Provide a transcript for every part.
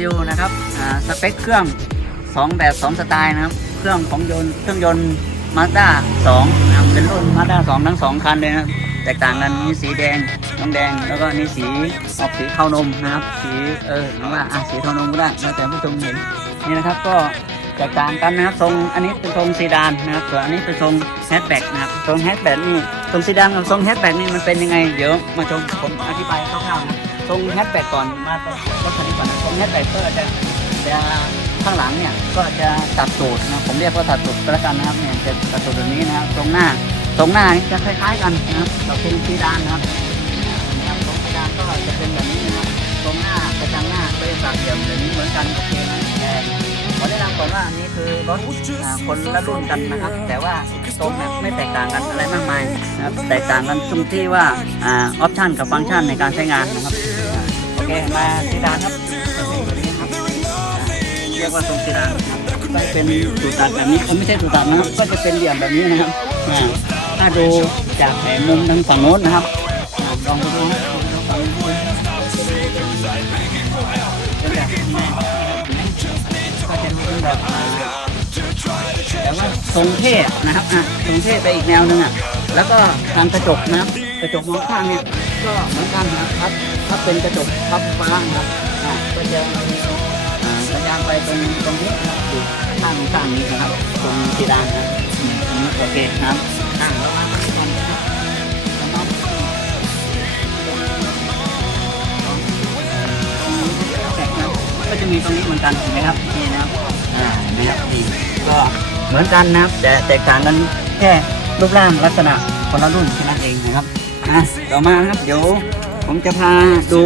วิวนะครับสเปคเครื่อง 2 แบบ 2 สไตล์นะครับ เครื่องของยนต์เครื่องยนต์มาสด้า2นะครับเป็นรุ่นมาสด้า2ทั้ง 2 คันเลยนะแตกต่างกันมีสีแดงน้องแดง แล้วก็นี่สีออกสีเทานมนะครับ สีเออหรือว่าอะสีเทานมก็ได้แล้วแต่ผู้ชมเห็นนี่นะครับก็แตกต่างกันนะครับทรงอันนี้เป็นทรงซีดานนะครับส่วนอันนี้เป็นทรงแฮชแบ็กนะครับทรงแฮชแบ็กนี่ทรงซีดานกับทรงแฮชแบ็กนี่มันเป็นยังไง เดี๋ยวมาชมผมอธิบายคร่าวๆนะ ทรงแฮชแบ็กก่อนมาตรงรถคันนี้ก่อนนะทรงแฮชแบ็กก็จะจะข้างหลังเนี่ยก็จะตัดตูดนะผมเรียกว่าตัดตูดก็แล้วกันนะครับเนี่ยจะตัดตูดแบบนี้นะครับตรงหน้าตรงหน้านี่จะคล้ายๆกันนะครับกับเป็นซีดานนะครับนะครับตรงซีดานก็จะเป็นแบบนี้นะครับตรงหน้ากระจังหน้าก็จะตัดเหลี่ยมแบบนี้เหมือนกันโอเคนะแต่ขอแนะนำก่อนว่านนี้คือรถคนละรุ่นกันนะครับ แต่ว่าตรงแบบไม่แตกต่างกันอะไรมากมายนะครับแตกต่างกันตรงที่ว่าออปชันกับฟังก์ชันในการใช้งานนะครับ เคมาซีดานครับตัวนี้ครับเรียกว่าทรงศิลานก็เป็นตูดตัดแบบนี้เขาไม่ใช่ตูดตัดนะครับก็จะเป็นเหลี่ยมแบบนี้นะครับถ้าดูจากแผนมุมทางฝั่งโน้นนะครับลองดูนะแบบนี้ก็จะเป็นแบบอ่าแต่ว่าทรงเท่นะครับอะทรงเท่ไปอีกแนวหนึงอะแล้วก็ทางกระจกนะครับกระจกมองข้างเนี่ย ก็เหมือนกันนะครับ ถ้าเป็นกระจกพับฟ้านะครับก็จะอ่าสัญญาณไปตรงตรงนี้นะครับอยู่ข้างข้างนี้นะครับตรงที่ด้านนะโอเคนะครับอ่าแล้วมาที่ก่อนะครับแล้วก็จะมีตรงนี้เหมือนกันเห็นไหมครับนี่นะครับอ่าเห็นไหมครับนี่ก็เหมือนกันนะครับแต่แตกต่างกันแค่รูปร่างลักษณะคนละรุ่นแค่นั้นเองนะครับ อะต่อมานะครับเดี๋ยวผมจะพาดู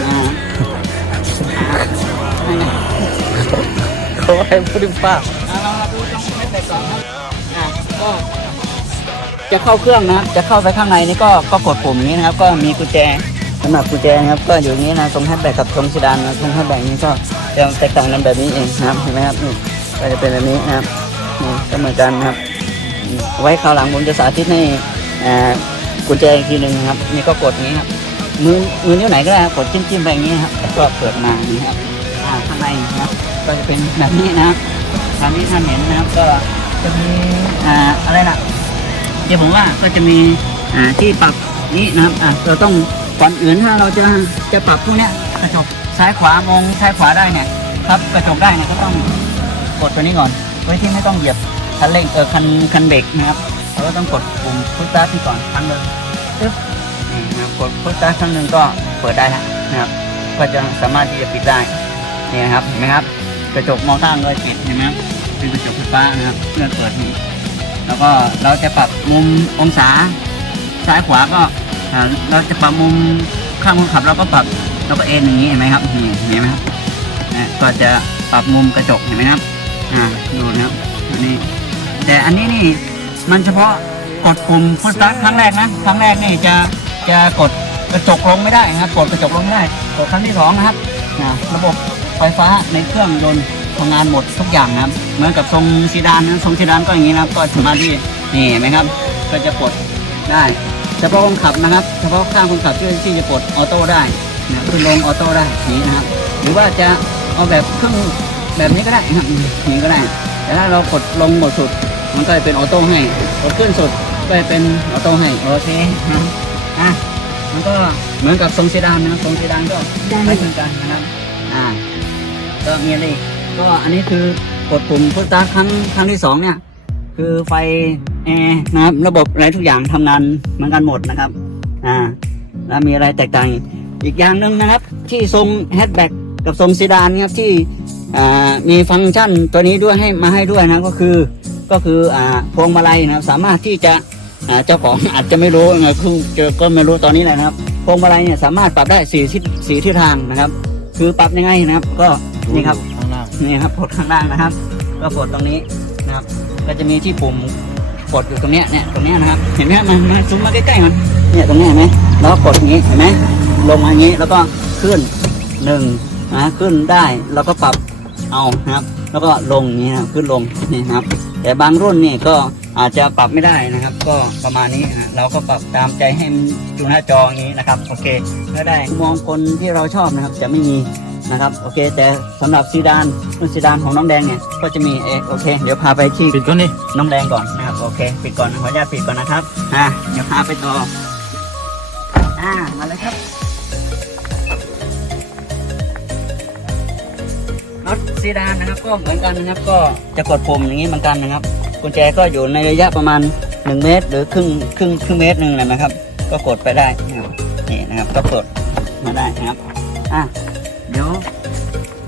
อ่าเขาให้พูดป้าอะเรามาดูตรงไม่แตกต่างครับอะก็จะเข้าเครื่องนะครับจะเข้าไปข้างในนี่ก็ก็กดปุ่มนี้นะครับ ก็มีกุญแจสำหรับกุญแจนะครับ ก็อยู่อย่างนี้นะตรงแฮชแบ็กกับตรงซีดานนะตรงแฮชแบ็กนี้ก็จะแตกต่างกันแบบนี้เองนะครับเห็นไหมครับนี่ก็จะเป็นแบบนี้นะครับนี่ก็เหมือนกันนะครับอืมไว้คราวหลังผมจะสาธิตให้อ่า กุญแจอีกทีหนึ่งครับ นี่ก็กดนี้ครับมือมือนิ้วไหนก็ได้กดจิ้มจิ้มๆไปอย่างนี้ครับก็เปิดมาอย่างนี้ครับอ่าข้างในนะครับก็จะเป็นแบบนี้นะครับทางนี้ท่านเห็นนะครับ ก็จะมีอ่าอะไรล่ะเดี๋ยวผมว่าก็จะมีอ่าที่ปรับนี้นะครับอ่าเราต้องก่อนอื่นถ้าเราจะจะปรับพวกเนี้ยกระจกซ้ายขวามองซ้ายขวาได้เนี่ยครับกระจกได้เนี่ยก็ต้องกดตัวนี้ก่อนโดยที่ไม่ต้องเหยียบคันเร่งเออคันคันเบรกนะครับ เราก็ต้องกดปุ่มพุทสตาร์ทที่ก่อนครั้งหนึ่งปึ๊บนี่นะครับกดพุทสตาร์ทครั้งหนึ่งก็เปิดได้แล้วนะครับก็จะสามารถที่จะปิดได้นี่นะครับเห็นไหมครับ กระจกมองข้างก็ปิดเห็นไหมครับเป็นกระจกไฟฟ้านะครับเพื่อเปิดนี่แล้วก็เราจะปรับมุมองศาซ้ายขวาก็อ่าเราจะปรับมุมข้างคนขับเราก็ปรับเราก็เอ็นอย่างนี้เห็นไหมครับนี่เห็นไหมครับนะก็จะปรับมุมกระจกเห็นไหมครับอ่าดูนะครับอันนี้แต่อันนี้นี่ มันเฉพาะกดปุ่มพุทสตาร์ทครั้งแรกนะครั้งแรกนี่จะจะกดกระจกลงไม่ได้นะครับกดกระจกลงไม่ได้กดครั้งที่สองนะครับนะระบบไฟฟ้าในเครื่องยนต์ทำงานหมดทุกอย่างนะครับเหมือนกับทรงซีดานนะทรงซีดานก็อย่างนี้นะครับก็สามารถที่นี่เห็นไหมครับ ก็จะกดได้เฉพาะคนขับนะครับ เฉพาะข้างคนขับที่ที่จะกดออโต้ได้นะขึ้นลงออโต้ได้นี้นะครับ หรือว่าจะเอาแบบเครื่องแบบนี้ก็ได้นะครับนี้ก็ได้ แต่ถ้าเรากดลงหมดสุด มันก็จะเป็นออโต้ให้กดขึ้นสุดก็จะเป็นออโต้ให้โอเคนะครับอะมันก็เหมือนกับทรงซีดานนะครับทรงซีดานก็ไม่เหมือนกันนะครับอ่าก็มีอะไรอีกก็อันนี้คือกดปุ่มพุทสตาร์ทครั้งครั้งที่สองเนี่ย คือไฟแอร์นะครับระบบอะไรทุกอย่างทำงานเหมือนกันหมดนะครับอ่าแล้วมีอะไรแตกต่างอีกอีกอย่างหนึ่งนะครับ ที่ทรงแฮชแบ็กกับทรงซีดานนะครับที่อ่ามีฟังก์ชันตัวนี้ด้วยให้มาให้ด้วยนะก็คือ ก็คืออ่าพวงมาลัยนะครับ สามารถที่จะอ่าเจ้าของอาจจะไม่รู้นะคือเจอก็ไม่รู้ตอนนี้แหละนะครับพวงมาลัยเนี่ยสามารถปรับได้สี่ทิศสี่ทิศทางนะครับ คือปรับยังไงนะครับ ก็นี่ครับข้างล่างนี่ครับกดข้างล่างนะครับ ก็กดตรงนี้นะครับ ก็จะมีที่ปุ่มกดอยู่ตรงเนี้ยเนี่ยตรงเนี้ยนะครับเห็นไหมครับมันมาซูมมาใกล้ๆมันเนี่ยตรงเนี้ยเห็นไหมแล้วก็กดอย่างนี้เห็นไหมลงมาอย่างนี้แล้วก็ขึ้นหนึ่งนะขึ้นได้แล้วก็ปรับเอานะครับ แล้วก็ลงอย่างนี้นะครับขึ้นลงนี่นะครับ แต่บางรุ่นนี่ก็อาจจะปรับไม่ได้นะครับ ก็ประมาณนี้ฮะเราก็ปรับตามใจให้มันดูหน้าจออย่างนี้นะครับ โอเคก็ได้มองคนที่เราชอบนะครับ จะไม่มีนะครับ โอเค แต่สำหรับซีดานรุ่นซีดานของน้องแดงเนี่ยก็จะมีเออโอเค เดี๋ยวพาไปที่ปิดก่อนนี่น้องแดงก่อนนะครับโอเค ปิดก่อนนะขออนุญาตปิดก่อนนะครับอ่าเดี๋ยวพาไปต่ออ่ามาเลยครับ ซีดานนะครับก็เหมือนกันนะครับก็จะกดปุ่มอย่างนี้เหมือนกันนะครับ กุญแจก็อยู่ในระยะประมาณ 1 เมตร หรือครึ่งครึ่งครึ่งเมตรหนึ่งเลยนะครับ ก็กดไปได้นะครับนี่นะครับก็กดมาได้นะครับอะเดี๋ยว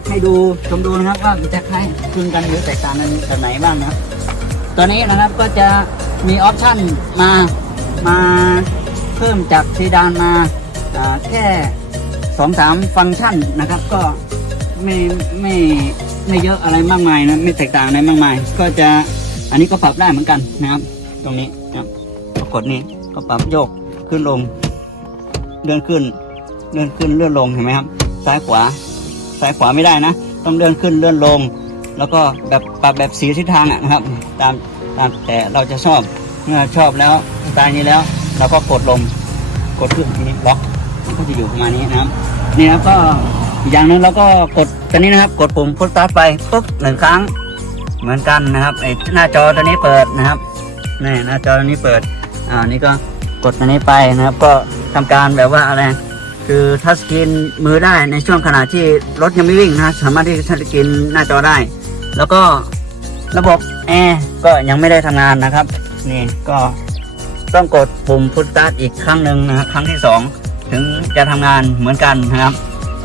ให้ดูชมดูนะครับว่ามันจะคล้ายคลึงกันหรือแตกต่างกันแบบไหนบ้างนะครับ ตัวนี้นะครับก็จะมีออปชั่นมามาเพิ่มจากซีดานมาอ่าแค่สองสามฟังก์ชันนะครับ ก็ ไม่ไม่ไม่เยอะอะไรมากมายนะไม่แตกต่างอะไรมากมาย ก็จะอันนี้ก็ปรับได้เหมือนกันนะครับ ตรงนี้นะครับกดนี้ก็ปรับโยกขึ้นลง เลื่อนขึ้น เลื่อนขึ้นเลื่อนลงเห็นไหมครับ ซ้ายขวา ซ้ายขวาไม่ได้นะ ต้องเลื่อนขึ้นเลื่อนลง แล้วก็แบบปรับแบบสีทิศทางอะนะครับ ตามตามแต่เราจะชอบเมื่อชอบแล้วสไตล์นี้แล้วเราก็กดลงกดขึ้นทีนี้ล็อกมันก็จะอยู่ประมาณนี้นะครับนี่นะครับก็ อย่างนึงเราก็กดตัวนี้นะครับ กดปุ่มพุทสตาร์ทไปปุ๊บหนึ่งครั้งเหมือนกันนะครับไอ้หน้าจอตัวนี้เปิดนะครับนี่หน้าจอตัวนี้เปิดอ่านี่ก็กดตัวนี้ไปนะครับ ก็ทำการแบบว่าอะไรคือทัชสกรีนมือได้ในช่วงขณะที่รถยังไม่วิ่งนะสามารถที่จะทัชสกรีนหน้าจอได้ แล้วก็ระบบแอร์ก็ยังไม่ได้ทำงานนะครับ นี่ก็ต้องกดปุ่มพุทสตาร์ทอีกครั้งหนึ่งนะครับครั้งที่สองถึงจะทำงานเหมือนกันนะครับ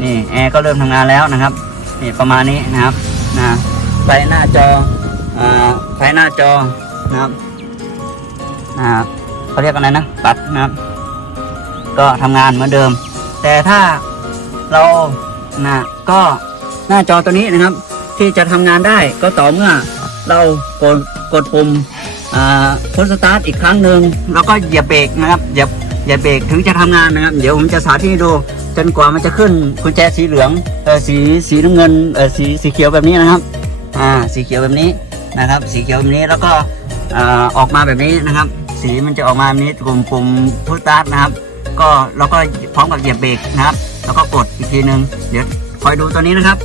นี่แอร์ก็เริ่มทำงานแล้วนะครับนี่ประมาณนี้นะครับนะไฟหน้าจออ่าไฟหน้าจอนะครับอ่าเขาเรียกอะไรนะตัดนะครับ ก็ทำงานเหมือนเดิม แต่ถ้าเรานะก็หน้าจอตัวนี้นะครับ ที่จะทำงานได้ก็ต่อเมื่อเรากดกดปุ่มอ่าพุทสตาร์ทอีกครั้งหนึ่งแล้วก็เหยียบเบรกนะครับเหยียบเหยียบเบรกถึงจะทำงานนะครับ เดี๋ยวผมจะสาธิตให้ดู จนกว่ามันจะขึ้นกุญแจสีเหลืองเออสีสีน้ำเงินเออสีสีเขียวแบบนี้นะครับอ่าสีเขียวแบบนี้นะครับ สีเขียวแบบนี้แล้วก็อ่าออกมาแบบนี้นะครับ สีมันจะออกมาแบบนี้ปุ่มปุ่มพุทสตาร์นะครับ ก็เราก็พร้อมกับเหยียบเบรกนะครับ แล้วก็กดอีกทีหนึ่งเดี๋ยวคอยดูตัวนี้นะครับ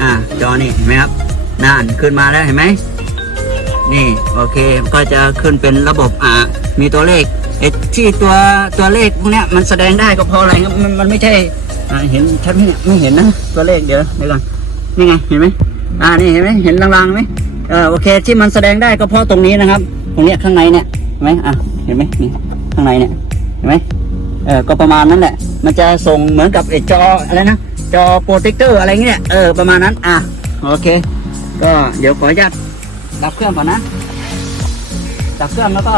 อ่าจอนี่เห็นไหมครับนั่นขึ้นมาแล้วเห็นไหมนี่โอเคก็จะขึ้นเป็นระบบอ่ามีตัวเลข ไอ้ที่ตัวตัวเลขพวกเนี้ยมันแสดงได้ก็เพราะอะไรครับมันมันไม่ใช่อ่าเห็นชัดไหมเนี่ยไม่เห็นนะตัวเลขเดี๋ยวเดี๋ยวก่อนนี่ไงเห็นไหมอ่านี่เห็นไหมเห็นลางๆไหมเออโอเคที่มันแสดงได้ก็เพราะตรงนี้นะครับ ตรงเนี้ยข้างในเนี่ยเห็นไหมอะเห็นไหมนี่ข้างในเนี่ยเห็นไหมเออก็ประมาณนั้นแหละ มันจะส่งเหมือนกับไอ้จออะไรนะจอโปรเทคเตอร์อะไรเงี้ยเออประมาณนั้นอะโอเค ก็เดี๋ยวขออนุญาตดับเครื่องก่อนนะดับเครื่องแล้วก็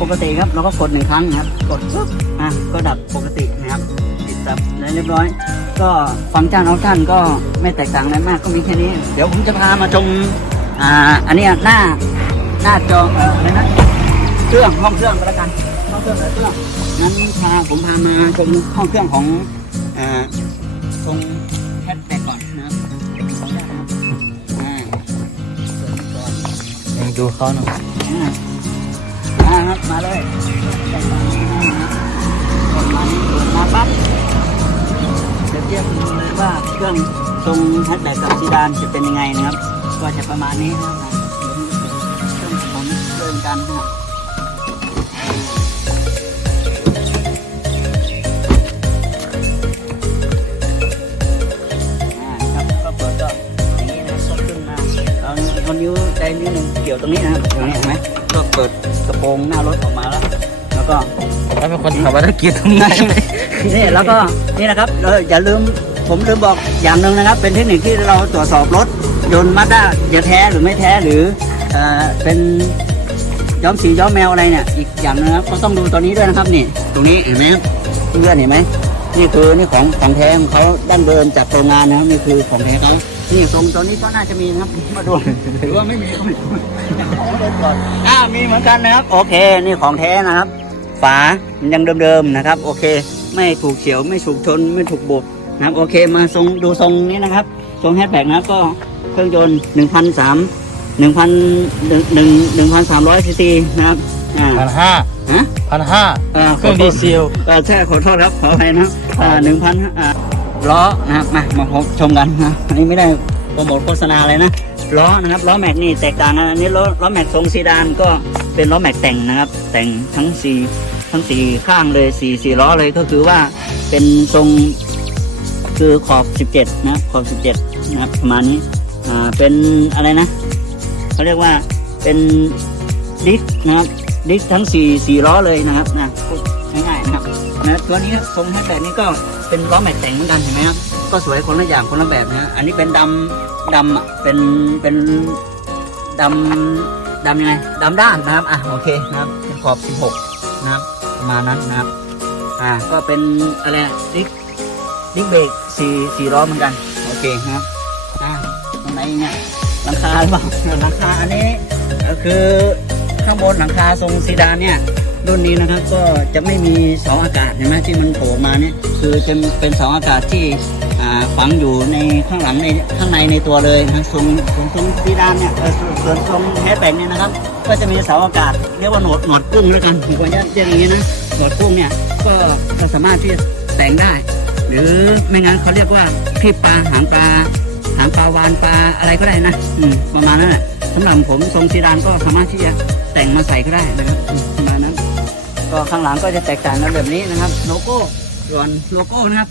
ปกติครับเราก็กดหนึ่งครั้งนะครับ กดปุ๊บอะก็ดับปกตินะครับติดดับแล้วเรียบร้อย ก็ฟังก์ชันออปชั่นก็ไม่แตกต่างอะไรมากก็มีแค่นี้ เดี๋ยวผมจะพามาชมอ่าอันนี้หน้าหน้าจอเอ่ออะไรนะเครื่องห้องเครื่องก็แล้วกันห้องเครื่องหรือเครื่องงั้นพาผมพามาชมห้องเครื่องของอ่าตรงแคทแบกก่อนนะครับขออนุญาตนะครับอ่าเปิดก่อนดูเขาหน่อย อ่าครับมาเลยกก่อนนะครับกดมานี่เปิดมาปั๊บเดี๋ยวเทียบดูเลยว่าเครื่องทรงแคทแบกกับซีดานจะเป็นยังไงนะครับก็จะประมาณนี้นะครับเดี๋ยวผมเปิดเครื่องผมเริ่มกันนะครับอ่าครับเปิดก็อย่างนี้นะครับก็ขึ้นมาเอาเอานิ้วใดนิ้วหนึ่งเกี่ยวตรงนี้นะครับตรงนี้เห็นไหม ก็เปิดกระโปรงหน้ารถออกมาแล้ว แล้วก็แล้วเป็นคนทำภารกิจทำไงนี่แล้วก็นี่นะครับเอออย่าลืมผมลืมบอกอย่างหนึ่งนะครับ เป็นเทคนิคที่เราตรวจสอบรถยนต์มาด้าจะแท้หรือไม่แท้หรือเอ่อเป็นย้อมสีย้อมแมวอะไรเนี่ยอีกอย่างหนึงนะครับก็ต้องดูตัวนี้ด้วยนะครับนี่ ตรงนี้เห็นไหมครับเพื่อนเห็นไหมนี่คือนี่ของของแท้ของเขาดั้งเดิมจากโรงงานนะครับนี่คือของแท้เขา นี่ตรงตัวนี้ก็น่าจะมีนะครับ มาดูหรือว่าไม่มีก็ไม่รู้ของเดิมก่อนอ่ามีเหมือนกันนะครับ โอเค นี่ของแท้นะครับ ฝามันยังเดิมๆนะครับ โอเค ไม่ถูกเฉียว ไม่ถูกชน ไม่ถูกบุบนะครับ โอเค มาทรงดูทรงนี้นะครับ ทรงแฮชแบ็กนะครับก็เครื่องยนต์1,003หนึ่งพันหนึ่งหนึ่งหนึ่งพันสามร้อยซีซีนะครับอ่าพันห้าฮะพันห้าอ่าเครื่องดีเซลเออใช่ขอโทษครับขออภัยนะครับอ่าหนึ่งพันอ่า ล้อนะครับมามาพบชมกันนะอันนี้ไม่ได้โปรโมทโฆษณาเลยนะล้อนะครับล้อแม็กนี่แตกต่างกันอันนี้ล้อล้อแม็กทรงซีดานก็เป็นล้อแม็กแต่งนะครับ แต่งทั้งสี่ทั้งสี่ข้างเลยสี่สี่ล้อเลยก็คือว่าเป็นทรงคือขอบ 17 นะขอบ 17 นะครับประมาณนี้อ่าเป็นอะไรนะเขาเรียกว่าเป็นดิสนะครับดิสทั้งสี่สี่ล้อเลยนะครับนะ ง่ายๆนะครับนะตัวนี้ทรงแฮชแบ็กนี้ก็เป็นล้อแม็กแต่งเหมือนกันเห็นไหมครับก็สวยคนละอย่างคนละแบบนะอันนี้เป็นดำดำอะเป็นเป็นดำดำยังไงดำด้านนะครับอะโอเคนะครับเป็นขอบ 16 นะครับประมาณนั้นนะครับอ่าก็เป็นอะไรดิกดิกเบรกสี่สี่ล้อเหมือนกันโอเคนะครับอ่าตรงไหนเนี่ยหลังคาหรือเปล่าหลังคาอันนี้ก็คือข้างบนหลังคาทรงซีดานเนี่ย รุ่นนี้นะครับก็จะไม่มีเสาอากาศเห็นไหมที่มันโผล่มาเนี่ยคือจะเป็นเสาอากาศที่ฝังอยู่ในข้างหลังในข้างในในตัวเลยนะทรงทรงทรงซีดานเนี่ยเออส่วนทรงแฮชแบ็กเนี่ยนะครับ ก็จะมีเสาอากาศเรียกว่าหนวดหนวดกุ้งแล้วกันผมขออนุญาตเรียกอย่างนี้นะหนวดกุ้งเนี่ยก็ก็สามารถที่จะแต่งได้ หรือไม่งั้นเขาเรียกว่าคลิปปลาหางปลาหางปลาวานปลาอะไรก็ได้นะมประมาณนั้นแหละสำหรับผมทรงซีดานก็สามารถที่จะแต่งมาใส่ก็ได้นะครับประมาณ ก็ข้างหลังก็จะแตกต่างกันแบบนี้นะครับ โลโก้ส่วนโลโก้นะครับ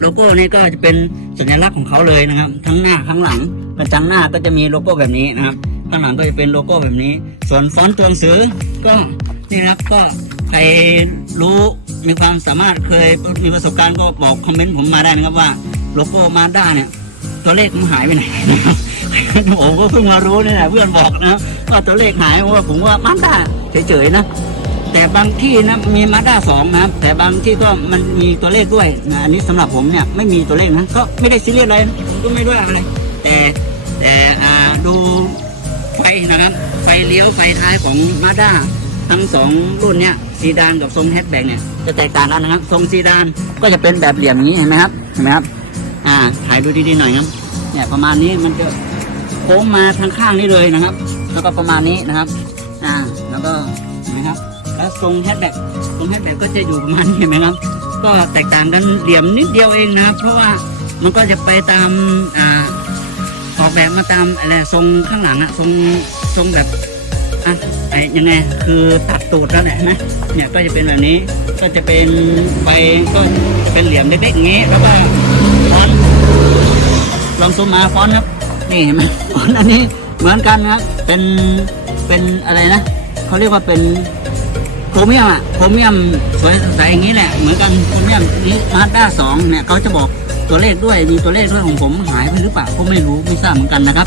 โลโก้นี่ก็จะเป็นสัญลักษณ์ของเขาเลยนะครับ ทั้งหน้าทั้งหลังกระจังหน้าก็จะมีโลโก้แบบนี้นะครับ ข้างหลังก็จะเป็นโลโก้แบบนี้ ส่วนฟอนต์ตัวหนังสือก็นี่นะครับก็ใครรู้มีความสามารถเคยมีประสบการณ์ก็บอกคอมเมนต์ผมมาได้นะครับว่าโลโก้มาด้าเนี่ยตัวเลขมันหายไปไหนนะครับผมก็เพิ่งมารู้นี่แหละเพื่อนบอกนะว่าตัวเลขหายเพราะว่าผมว่ามาด้าเฉยๆนะ แต่บางที่นะมีมาด้าสองนะครับ แต่บางที่ก็มันมีตัวเลขด้วยนะอันนี้สำหรับผมเนี่ยไม่มีตัวเลขนะก็ไม่ได้ซีเรียสอะไรผมก็ไม่ด้วยอะไร แต่แต่อ่าดูไฟนะครับ ไฟเลี้ยวไฟท้ายของมาด้าทั้งสองรุ่นเนี่ยซีดานกับทรงแฮชแบ็กเนี่ยจะแตกต่างกันนะครับ ทรงซีดานก็จะเป็นแบบเหลี่ยมอย่างนี้เห็นไหมครับเห็นไหมครับอ่าถ่ายดูดีๆหน่อยครับเนี่ยประมาณนี้มันจะโค้งมาทางข้างนี้เลยนะครับ แล้วก็ประมาณนี้นะครับ ทรงแฮชแบ็กทรงแฮชแบ็กก็จะอยู่ประมาณนี้เห็นไหมครับ ก็แตกต่างกันเหลี่ยมนิดเดียวเองนะครับ เพราะว่ามันก็จะไปตามอ่าออกแบบมาตามอะไรทรงข้างหลังอะทรงทรงแบบอะไอ้ยังไงคือตัดตูดแล้วแหละนะเนี่ยก็จะเป็นแบบนี้ก็จะเป็นไฟก็เป็นเหลี่ยมเล็กๆอย่างนี้แล้วก็ฟอนลองซูมมาฟอนครับนี่เห็นไหมฟอนอันนี้เหมือนกันนะเป็นเป็นอะไรนะเขาเรียกว่าเป็น รเมียมอะโครเมียมสวยใสอย่างนี้แหละ เหมือนกันโครเมียมนี้มาด้าสองเนี่ยเขาจะบอกตัวเลขด้วยมีตัวเลขด้วยของผมหายไปหรือเปล่าก็ไม่รู้ไม่ทราบเหมือนกันนะครับ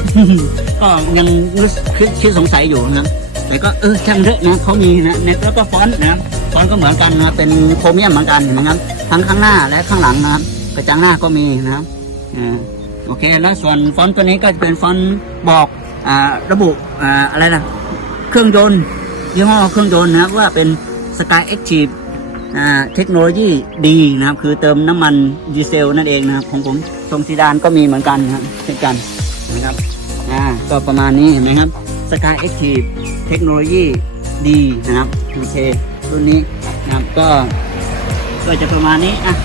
ก็ยังรู้สึกคิดคิดสงสัยอยู่นะแต่ก็เออช่างเถอะนะเขามีนะเนี่ยแล้วก็ฟอนต์นะฟอนต์ก็เหมือนกันนะเป็นโครเมียมเหมือนกันนะครับทั้งข้างหน้าและข้างหลังนะครับกระจังหน้าก็มีนะครับโอเคแล้วส่วนฟอนต์ตัวนี้ก็จะเป็นฟอนต์บอกอ่าระบุอ่าอะไรนะเครื่องยนต์ ยี่ห้อเครื่องยนต์นะครับว่าเป็น Sky Active อ่าเทคโนโลยีดีนะครับ คือเติมน้ำมันดีเซลนั่นเองนะครับ ของผมทรงซีดานก็มีเหมือนกันนะครับเช่นกันนะครับอ่าก็ประมาณนี้เห็นไหมครับ Sky Active เทคโนโลยีดีนะครับโอเครุ่นนี้นะครับก็ก็จะประมาณนี้อะ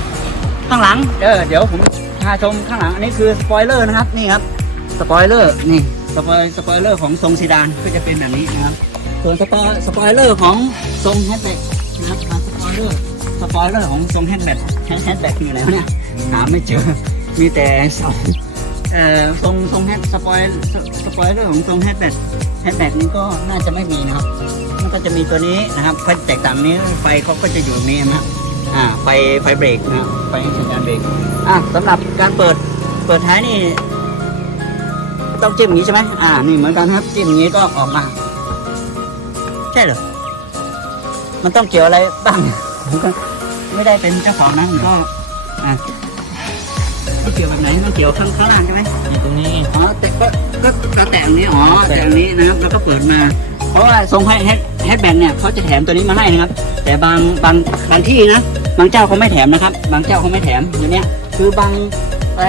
ข้างหลังเออเดี๋ยวผมพาชมข้างหลังอันนี้คือสปอยเลอร์นะครับนี่ครับสปอยเลอร์นี่สปอยสปอยเลอร์ของทรงซีดานก็จะเป็นแบบนี้นะครับ ส่วนสปอยสปอยเลอร์ของทรงแฮชแบ็กนะครับอ่าสปอยเลอร์สปอยเลอร์ของทรงแฮชแบ็กแฮชแบ็กอยู่ไหนวะเนี่ยหาไม่เจอมีแต่สองเอ่อทรงทรงแฮชสปอยสปอยเลอร์ของทรงแฮชแบ็กแฮชแบ็กนี้ก็น่าจะไม่มีนะครับมันก็จะมีตัวนี้นะครับไฟแตกต่างนี้ไฟเขาก็จะอยู่นี่นะครับอ่าไฟไฟเบรกนะครับไฟสัญญาณเบรกอ่าสำหรับการเปิดเปิดท้ายนี่ต้องจิ้มอย่างนี้ใช่ไหมอ่า นี่เหมือนกันครับ จิ้มอย่างนี้ก็ออกมา ใช่เหรอ มันต้องเกี่ยวอะไรบ้าง ผมก็ไม่ได้เป็นเจ้าของนะผมก็อะไม่เกี่ยวแบบไหนต้องเกี่ยวข้างข้างล่างใช่ไหมอยู่ตรงนี้ อ๋อแต่ก็ก็ก็แตะตรงนี้อ๋อแตะตรงนี้นะครับแล้วก็เปิดมา เพราะว่าทรงให้แฮดแฮดแบนเนี่ยเขาจะแถมตัวนี้มาให้นะครับ แต่บางบางบางที่นะบางเจ้าเขาไม่แถมนะครับ บางเจ้าเขาไม่แถมอย่างเนี้ยคือบางอะไร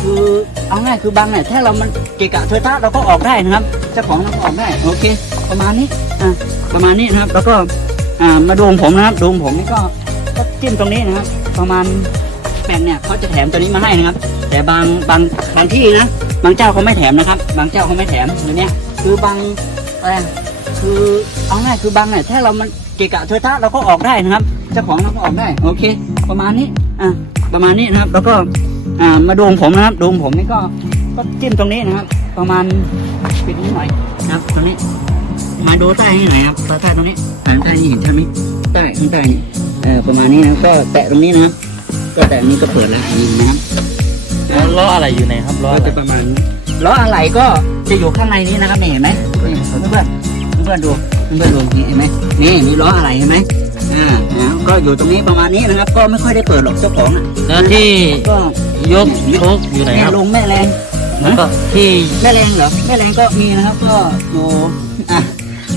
คือเอาง่ายคือบังเนี่ยถ้าเรามันเกะกะเทอะทะเราก็ออกได้นะครับเจ้าของเราก็ออกได้โอเค ประมาณนี้ อะประมาณนี้นะครับ แล้วก็อ่ามาดูผมนะครับดูผมนี่ก็ก็จิ้มตรงนี้นะครับ ประมาณแปดเนี่ยเขาจะแถมตัวนี้มาให้นะครับ แต่บางบางบางที่นะบางเจ้าเขาไม่แถมนะครับ บางเจ้าเขาไม่แถมตัวเนี้ยคือบางอะไรคือเอาง่ายคือบางเนี่ยถ้าเรามันเกะกะเทอะทะเราก็ออกได้นะครับเจ้าของเราก็ออกได้โอเค ประมาณนี้อะประมาณนี้นะครับ แล้วก็อ่ามาดูผมนะครับดูผมนี่ก็ก็จิ้มตรงนี้นะครับ ประมาณปิดนิดหน่อยนะครับตรงนี้ มาดูใต้ให้หน่อยครับใต้ตรงนี้อ่าใต้นี่เห็นใช่ไหมใต้ข้างใต้นี่เออประมาณนี้นะก็แตะตรงนี้นะครับก็แตะนี้ก็เปิดแล้วนี่นะครับแล้วล้ออะไรอยู่ไหนครับล้อก็อะไรจะประมาณนี้ล้ออะไรก็จะอยู่ข้างในนี้นะครับนี่เห็นไหมนี่เพื่อนเพื่อนเพื่อนๆดูเพื่อนๆดูนี่เห็นไหมนี่มีล้ออะไรเห็นไหมอ่านะก็อยู่ตรงนี้ประมาณนี้นะครับ ก็ไม่ค่อยได้เปิดหรอกเจ้าของอะแล้วที่ก็ยกโชคอยู่ไหนแม่ครับลงแม่แรงแล้วก็ที่แม่แรงเหรอแม่แรงก็มีนะครับ ก็อยู่อะ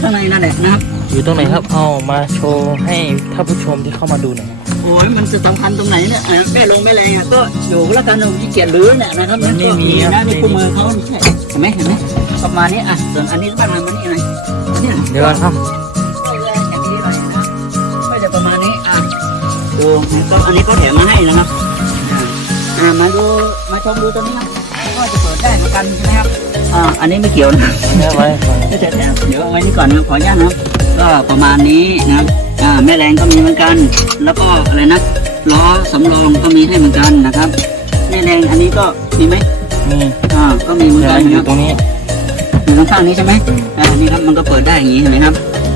ข้างในนั่นแหละนะครับ อยู่ตรงไหนครับ เอามาโชว์ให้ท่านผู้ชมที่เข้ามาดูหน่อยโอ้ยมันจะสำคัญตรงไหนเนี่ยอะแม่ลงแม่แรงอะก็อยู่แล้วกันเราที่เกียจรื้อเนี่ยนะครับมันก็มีนะในคู่มือเขาไม่ใช่เห็นไหมเห็นไหมประมาณนี้อะส่วนอันนี้บ้านมันมันนี่อะไรอันนี้เดี๋ยวก่อนครับก็แรงอย่างนี้เลยนะก็จะประมาณนี้อะดูก็อันนี้ก็แถมมาให้นะครับอ่าอ่ามาดูมาชมดูตัวนี้ครับ ก็จะเปิดได้เหมือนกันใช่ไหมครับอ่าอันนี้ไม่เกี่ยวนะได้ไว้ก่อนก็จะแถมเดี๋ยวเอาไว้นี่ก่อนนะครับขออนุญาตนะครับก็ประมาณนี้นะครับอ่าแม่แรงก็มีเหมือนกัน แล้วก็อะไรนะล้อสำรองก็มีให้เหมือนกันนะครับแม่แรงอันนี้ก็มีไหมมีอ่าก็มีเหมือนเดี๋ยวกันอนะคยู่รับตรงนี้อยู่ข้างๆนี้ใช่ไหมอ่านี่ครับมันก็เปิดได้อย่างนี้เห็นไหมครับ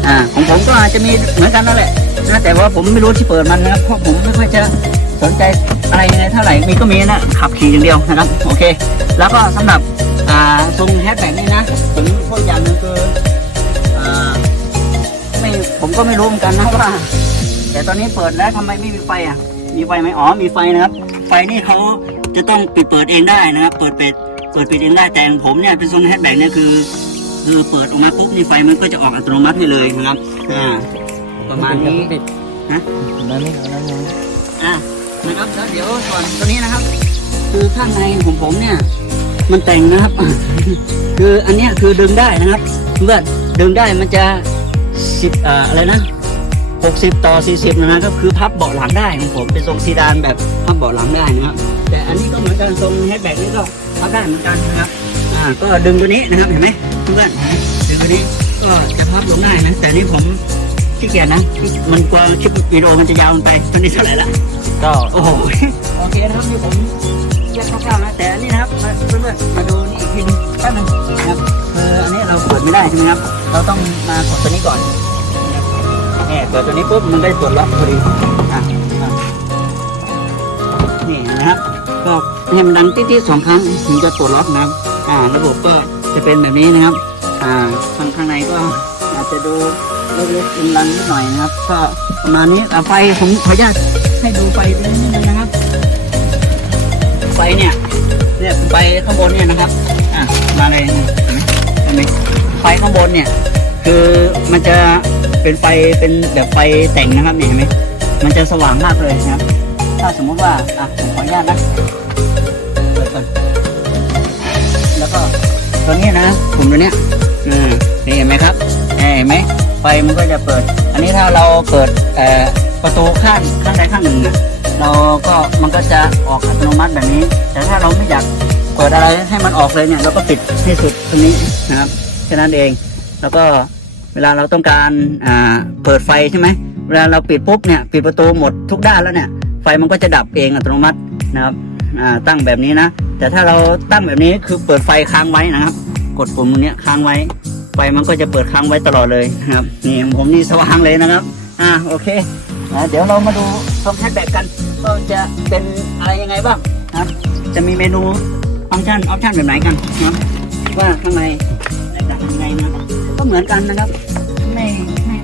อ่าของผมก็อาจจะมีเหมือนกันนั่นแหละนะแต่ว่าผมไม่รู้ที่เปิดมันนะครับเพราะผมไม่ค่อยจะ สนใจอะไรยังไงเท่าไหร่มีก็มีนะขับขี่อย่างเดียวนะครับโอเค แล้วก็สำหรับอ่าทรงแฮชแบ็กนี่นะผมพูดอย่างหนึงคืออ่าไม่ผมก็ไม่รู้เหมือนกันนะว่า แต่ตอนนี้เปิดแล้วทำไมไม่มีไฟอะมีไฟไหมอ๋อมีไฟนะครับ ไฟนี่เขาจะต้องปิดเปิดเองได้นะครับ เปิดปิดเปิดปิดเองได้แต่ของผมเนี่ยเป็นทรงแฮชแบ็กเนี่ยคือคือเปิดออกมาปุ๊บนี่ไฟมันก็จะออกอัตโนมัติให้เลยนะครับอ่าประมาณนี้ปิดฮะนั่นนี่นั่นนี่อ่า นะครับแล้วเดี๋ยวส่วนตัวนี้นะครับ คือข้างในของผมเนี่ย มันแต่งนะครับ คืออันเนี้ยคือดึงได้นะครับเมื่อดึงได้มันจะสิบอ่าอะไรนะหกสิบต่อสี่สิบนะก็คือพับเบาะหลังได้ของผมเป็นทรงซีดานแบบพับเบาะหลังได้นะครับ แต่อันนี้ก็เหมือนกันทรงแฮชแบ็กนี่ก็พับได้เหมือนกันนะครับอ่าก็ดึงตัวนี้นะครับเห็นไหมเพื่อนดึงตัวนี้ก็จะพับลงได้นะแต่นี่ผมขี้เกียจนะ มันกลัวคลิปวิดีโอมันจะยาวลงไปตอนนี้เท่าไหร่ละ ก็โอ้โหโอเคนะครับนี่ผมแยกคร่าวๆนะแต่อันนี้นะครับมาเพื่อนๆมาดูนี่อีกทีนึงแป๊บนึงนะครับคืออันนี้เราเปิดไม่ได้ใช่ไหมครับ เราต้องมากดตัวนี้ก่อนเนี่ยเปิดตัวนี้ปุ๊บมันก็จะปลดล็อกพอดีอะอะนี่นะครับ ก็ให้มันดังติ๊ดๆสองครั้งถึงจะปลดล็อกนะครับอ่าระบบก็จะเป็นแบบนี้นะครับ อ่าข้างข้างในก็อาจจะดูเล็กๆลังๆนิดหน่อยนะครับ ก็ประมาณนี้อะไฟผมขออนุญาต ให้ดูไฟนิดนึงนะครับ ไฟเนี่ย เนี่ยไฟข้างบนเนี่ยนะครับ อะ มาเลยเห็นไหมไฟข้างบนเนี่ย คือมันจะเป็นไฟเป็นแบบไฟแต่งนะครับเนี่ยเห็นไหมมันจะสว่างมากเลยนะครับ ถ้าสมมติว่า อะ ผมขออนุญาตนะเปิดก่อนแล้วก็ตัวนี้นะผมตัวเนี้ยอืมนี่เห็นไหมครับเห็นไหมไฟมันก็จะเปิด อันนี้ถ้าเราเปิดเอ่อ ประตูข้างข้างใดข้างหนึ่งเนี่ยเราก็มันก็จะออกอัตโนมัติแบบนี้ แต่ถ้าเราไม่อยากเปิดอะไรให้มันออกเลยเนี่ยเราก็ปิดที่สุดตรงนี้นะครับแค่นั้นเอง แล้วก็เวลาเราต้องการอ่าเปิดไฟใช่ไหมเวลาเราปิดปุ๊บเนี่ยปิดประตูหมดทุกด้านแล้วเนี่ย ไฟมันก็จะดับเองอัตโนมัตินะครับอ่าตั้งแบบนี้นะ แต่ถ้าเราตั้งแบบนี้คือเปิดไฟค้างไว้นะครับ กดปุ่มตรงนี้ค้างไว้ ไฟมันก็จะเปิดค้างไว้ตลอดเลยนะครับนี่ผมนี่สว่างเลยนะครับ อ่าโอเค นะเดี๋ยวเรามาดูช่องแฮชแบ็กกันก็จะเป็นอะไรยังไงบ้างนะครับจะมีเมนูฟังก์ชันออปชันแบบไหนกันนะครับว่าข้างในแตกต่างยังไงนะครับก็เหมือนกันนะครับ ไม่ไม่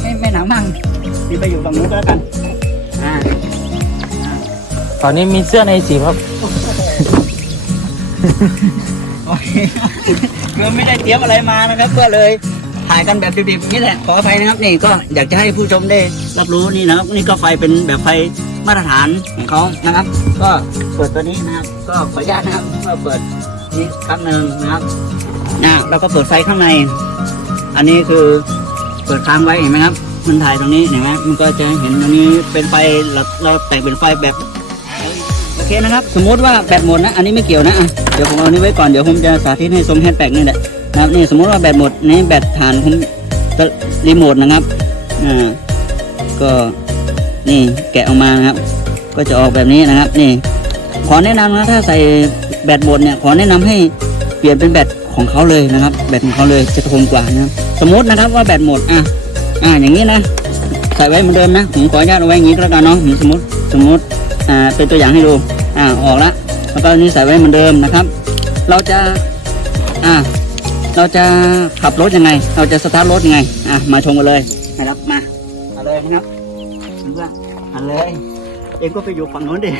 ไม่ไม่หนักมากมีไปอยู่ฝั่งนู้นก็แล้วกันอ่าตอนนี้มีเสื้อในสีครับโอเคคือไม่ได้เตรียมอะไรมานะครับก็เลย ถ่ายกันแบบดิบๆนี่แหละขออภัยนะครับนี่ก็อยากจะให้ผู้ชมได้รับรู้นี่นะครับนี่ก็ไฟเป็นแบบไฟมาตรฐานของเขานะครับ ก็เปิดตัวนี้นะครับ ก็ขออนุญาตนะครับก็เปิดนี้ครั้งหนึ่งนะครับนะแล้วก็เปิดไฟข้างใน อันนี้คือเปิดค้างไว้เห็นไหมครับมันถ่ายตรงนี้เห็นไหมมันก็จะเห็นตรงนี้เป็นไฟเราเราแต่งเป็นไฟแบบโอเคนะครับ สมมติว่าแบตหมดนะ อันนี้ไม่เกี่ยวนะเดี๋ยวผมเอานี้ไว้ก่อนเดี๋ยวผมจะสาธิตให้ทรงแฮนด์แบกนี่แหละ นะครับนี่สมมติว่าแบตหมดนี่แบตฐานผมจะรีโมทนะครับอ่าก็นี่แกะออกมานะครับ ก็จะออกแบบนี้นะครับ นี่ ขอแนะนำนะถ้าใส่แบตหมดเนี่ยขอแนะนำให้เปลี่ยนเป็นแบตของเขาเลยนะครับ แบตของเขาเลยจะทนกว่านะครับสมมตินะครับว่าแบตหมดอะอ่าอย่างนี้นะใส่ไว้เหมือนเดิมนะผมขออนุญาตเอาไว้อย่างนี้ก็แล้วกันเนาะสมมติสมมติอ่าเป็นตัวอย่างให้ดูอ่าออกละแล้วก็อันนี่ใส่ไว้เหมือนเดิมนะครับ เราจะอ่า เราจะขับรถยังไง เราจะสตาร์ทรถยังไง อะ มาชมกันเลยนะครับ มาเอาเลยนะครับเพื่อนๆเอาเลย เองก็ไปอยู่ฝั่งโน้นดิ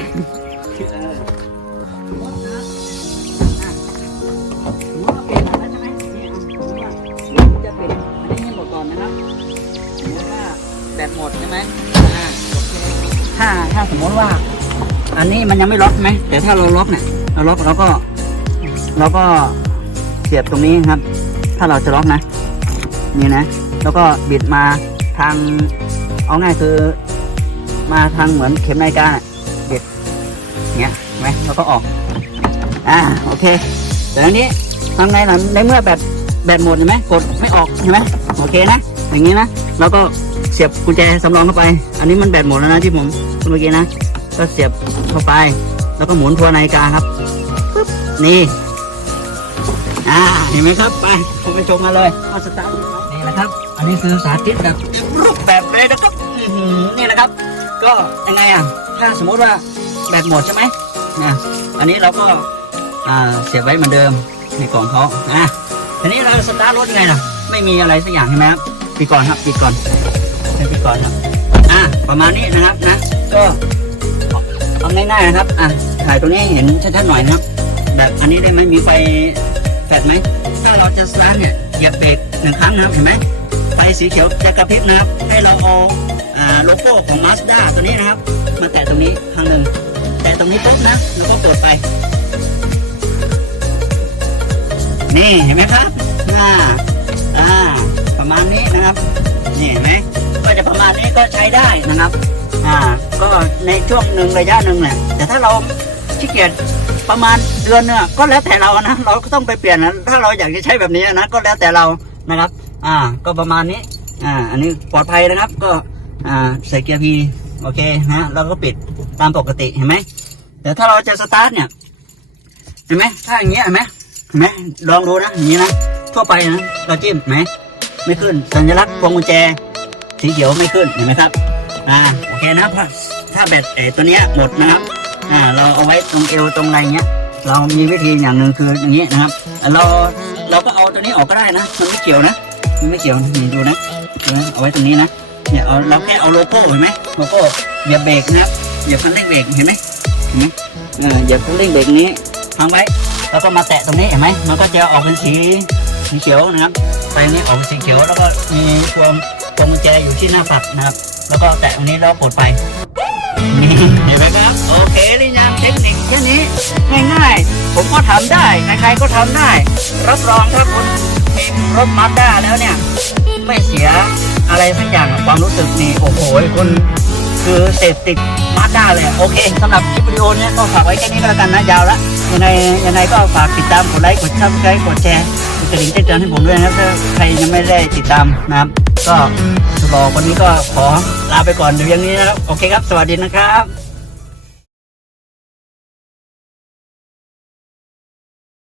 สมมติว่าเปลี่ยนแล้วใช่ไหมนี่อะสมมติว่าเดี๋ยวผมจะเปลี่ยนอันนี้ให้หมดก่อนนะครับสมมติว่าแบตหมดใช่ไหมถ้าถ้าสมมติว่า อันนี้มันยังไม่ล็อกไหมแต่ถ้าเราล็อกเนี่ยเราล็อกเราก็เราก็ เสียบตรงนี้ครับ ถ้าเราจะล็อกนะ นี่นะ แล้วก็บิดมาทาง เอาง่ายคือ มาทางเหมือนเข็มนาฬิกาน่ะเด็ดเงี้ยไหมแล้วก็ออก อ่า โอเค แต่อันนี้ทำไงล่ะในเมื่อแบตแบตหมดเห็นไหมกดไม่ออกเห็นไหมโอเคนะ อย่างนี้นะ แล้วก็เสียบกุญแจสำรองเข้าไป อันนี้มันแบตหมดแล้วนะที่ผมเมื่อกี้นะ ก็เสียบเข้าไป แล้วก็หมุนทัวนนาฬิกาครับปึ๊บนี่ ห็นไหมครับ ไปผมไปชมกันเลยเอาสตาร์ทนี่แหละครับ อันนี้คือสาธิตแบบเต็มรูปแบบเลยนะครับอื้อหือนี่นะครับ ก็ยังไงอะ ถ้าสมมุติว่าแบตหมดใช่ไหมนะอันนี้เราก็อ่าเสียบไว้เหมือนเดิมในกล่องเขาอะทีนี้เราสตาร์ทรถยังไงล่ะ ไม่มีอะไรสักอย่างใช่ไหมครับปิดก่อนครับปิดก่อนให้ปิดก่อนครับอะประมาณนี้นะครับนะ ก็เอาง่ายๆนะครับ อะถ่ายตรงนี้ให้เห็นชัดๆหน่อยนะครับ แบบอันนี้ได้ไหมมีไฟ แฟลชไหมถ้าเราจะสตาร์ทเนี่ยเหยียบเบรกหนึ่งครั้งนะครับเห็นไหมไฟสีเขียวจะกระพริบนะครับ ให้เราเอาโลโก้ของ Mazda ตัวนี้นะครับมาแตะตรงนี้ครั้งหนึ่งแตะตรงนี้ปุ๊บนะแล้วก็เปิดไฟนี่เห็นไหมครับอ่าอ่าประมาณนี้นะครับนี่เห็นไหมก็จะประมาณนี้ก็ใช้ได้นะครับอ่าก็ในช่วงหนึ่งระยะหนึ่งแหละแต่ถ้าเราขี้เกียจประมาณ เดือนเนี่ยก็แล้วแต่เรานะ เราก็ต้องไปเปลี่ยนนะถ้าเราอยากจะใช้แบบนี้นะก็แล้วแต่เรานะครับ อ่า ก็ประมาณนี้ อ่า อันนี้ปลอดภัยนะครับ ก็อ่าใส่เกียร์พีโอเคนะเราก็ปิดตามปกติเห็นไหมแต่ถ้าเราจะสตาร์ทเนี่ยเห็นไหมถ้าอย่างเงี้ยเห็นไหมเห็นไหมลองดูนะอย่างนี้นะทั่วไปนะเราจิ้มไหมไม่ขึ้นสัญลักษณ์พวงกุญแจ สีเขียวไม่ขึ้นเห็นไหมครับอ่าโอเคนะถ้าถ้าแบตไอ้ตัวเนี้ยหมดนะครับอ่าเราเอาไว้ตรงเอวตรงอะไรเงี้ย เรามีวิธีอย่างหนึ่งคืออย่างนี้นะครับ เราเราก็เอาตัวนี้ออกก็ได้นะ มันไม่เกี่ยวนะมันไม่เกี่ยวนี่ดูนะดูนะเอาไว้ตรงนี้นะเนี่ยเอาเราแค่เอาโลโก้เห็นไหมโลโก้เหยียบเบรกนะครับเหยียบคันเร่งเบรกเห็นไหมเห็นไหมอ่าเหยียบคันเร่งเบรกนี้ทางไว้แล้วก็มาแตะตรงนี้เห็นไหมมันก็จะออกเป็นสีสีเขียวนะครับไฟนี้ออกเป็นสีเขียวแล้วก็มีพวงพวงกุญแจอยู่ที่หน้าปัดนะครับ แล้วก็แตะตรงนี้แล้วกดไปนี่เห็นไหมครับโอเคเลยนะเท คนิคแค่นี้ง่ายๆ ผมก็ทำได้ใครๆก็ทำได้ รับรองถ้าคุณมีรถมาสด้าแล้วเนี่ย ไม่เสียอะไรสักอย่างความรู้สึกนี่โอ้โหคุณคือเสพติดมาสด้าเลยโอเคสำหรับคลิปวิดีโอเนี้ยก็ฝากไว้แค่นี้ก็แล้วกันนะยาวละยังไงยังไงก็ฝากติดตามกดไลค์กดซับสไครต์กดแชร์กดกระดิ่งแจ้งเตือนให้ผมด้วยนะครับถ้าใครยังไม่ได้ติดตามนะครับ ก็สุดหล่อคนนี้ก็ขอลาไปก่อนเดี๋ยวอย่างนี้นะครับโอเคครับ สวัสดีนะครับ